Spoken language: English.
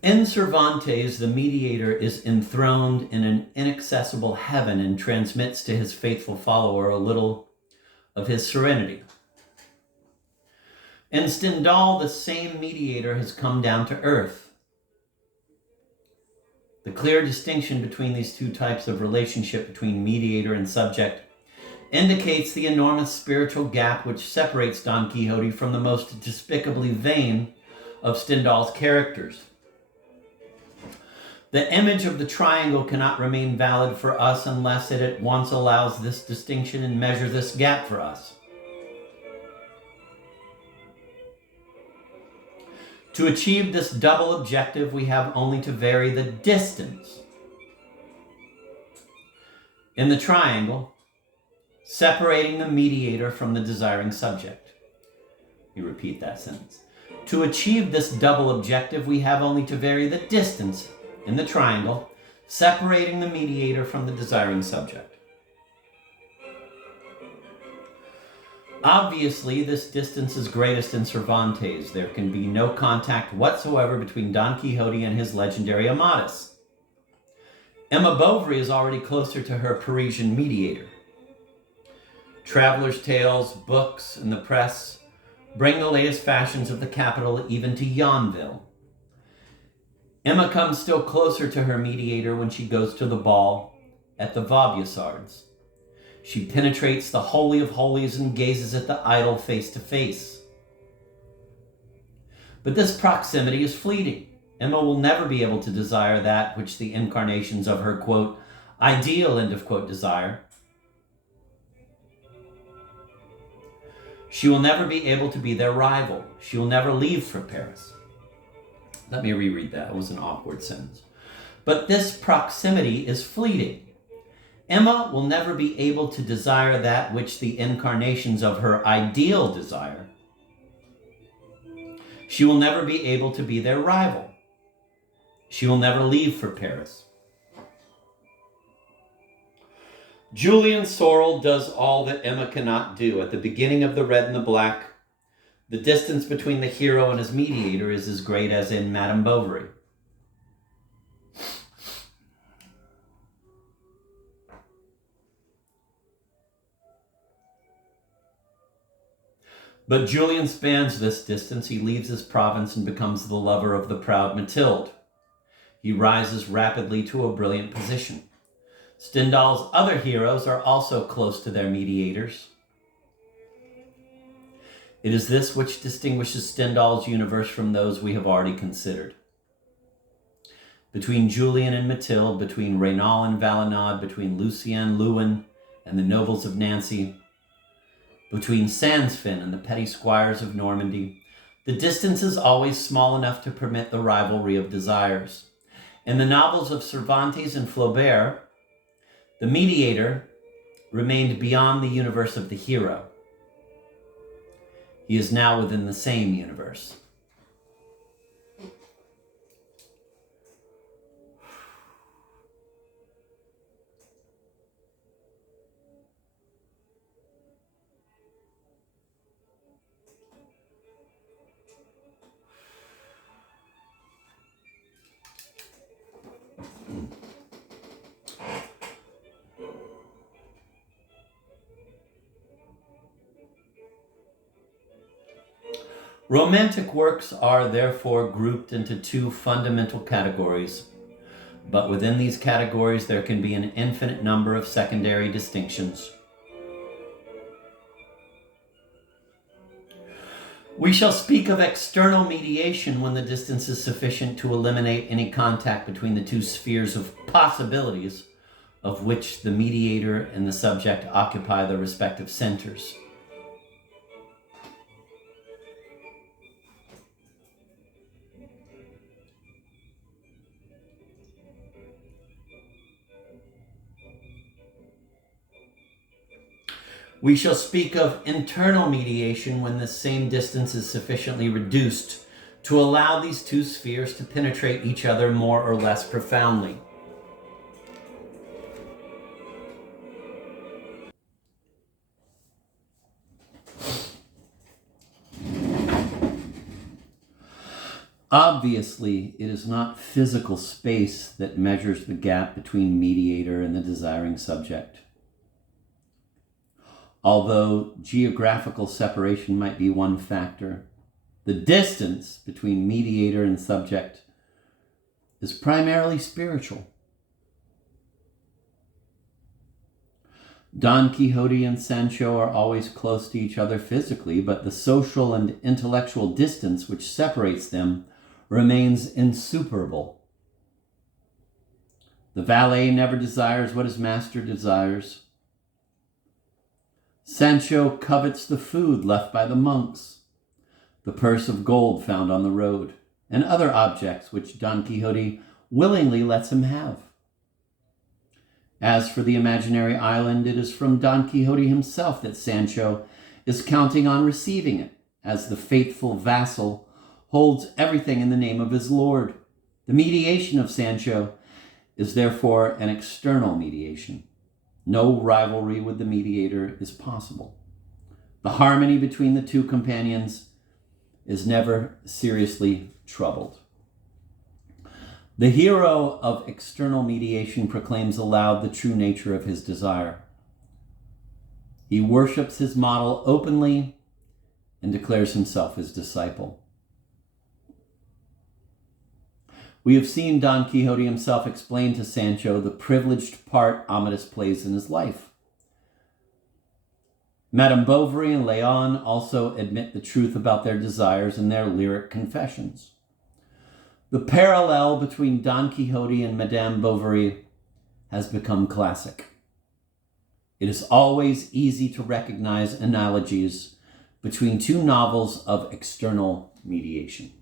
In Cervantes, the mediator is enthroned in an inaccessible heaven and transmits to his faithful follower a little of his serenity. In Stendhal, the same mediator has come down to earth. The clear distinction between these two types of relationship between mediator and subject indicates the enormous spiritual gap which separates Don Quixote from the most despicably vain of Stendhal's characters. The image of the triangle cannot remain valid for us unless it at once allows this distinction and measures this gap for us. To achieve this double objective, we have only to vary the distance in the triangle, separating the mediator from the desiring subject. You repeat that sentence. To achieve this double objective, we have only to vary the distance in the triangle, separating the mediator from the desiring subject. Obviously, this distance is greatest in Cervantes. There can be no contact whatsoever between Don Quixote and his legendary Amadis. Emma Bovary is already closer to her Parisian mediator. Travelers' tales, books, and the press bring the latest fashions of the capital even to Yonville. Emma comes still closer to her mediator when she goes to the ball at the Vaubyessards. She penetrates the Holy of Holies and gazes at the idol face to face. But this proximity is fleeting. Emma will never be able to desire that which the incarnations of her, quote, ideal, end of quote, desire. She will never be able to be their rival. She will never leave for Paris. Let me reread that. It was an awkward sentence. But this proximity is fleeting. Emma will never be able to desire that which the incarnations of her ideal desire. She will never be able to be their rival. She will never leave for Paris. Julian Sorel does all that Emma cannot do. At the beginning of The Red and the Black, the distance between the hero and his mediator is as great as in Madame Bovary. But Julian spans this distance. He leaves his province and becomes the lover of the proud Mathilde. He rises rapidly to a brilliant position. Stendhal's other heroes are also close to their mediators. It is this which distinguishes Stendhal's universe from those we have already considered. Between Julian and Mathilde, between Reynal and Valenod, between Lucien, Lewin, and the nobles of Nancy, between Sansfin and the petty squires of Normandy, the distance is always small enough to permit the rivalry of desires. In the novels of Cervantes and Flaubert, the mediator remained beyond the universe of the hero. He is now within the same universe. Romantic works are therefore grouped into two fundamental categories, but within these categories there can be an infinite number of secondary distinctions. We shall speak of external mediation when the distance is sufficient to eliminate any contact between the two spheres of possibilities of which the mediator and the subject occupy the respective centers. We shall speak of internal mediation when the same distance is sufficiently reduced to allow these two spheres to penetrate each other more or less profoundly. Obviously, it is not physical space that measures the gap between mediator and the desiring subject. Although geographical separation might be one factor, the distance between mediator and subject is primarily spiritual. Don Quixote and Sancho are always close to each other physically, but the social and intellectual distance which separates them remains insuperable. The valet never desires what his master desires. Sancho covets the food left by the monks, the purse of gold found on the road, and other objects which Don Quixote willingly lets him have. As for the imaginary island, it is from Don Quixote himself that Sancho is counting on receiving it, as the faithful vassal holds everything in the name of his lord. The mediation of Sancho is therefore an external mediation. No rivalry with the mediator is possible. The harmony between the two companions is never seriously troubled. The hero of external mediation proclaims aloud the true nature of his desire. He worships his model openly and declares himself his disciple. We have seen Don Quixote himself explain to Sancho the privileged part Amadis plays in his life. Madame Bovary and Léon also admit the truth about their desires in their lyric confessions. The parallel between Don Quixote and Madame Bovary has become classic. It is always easy to recognize analogies between two novels of external mediation.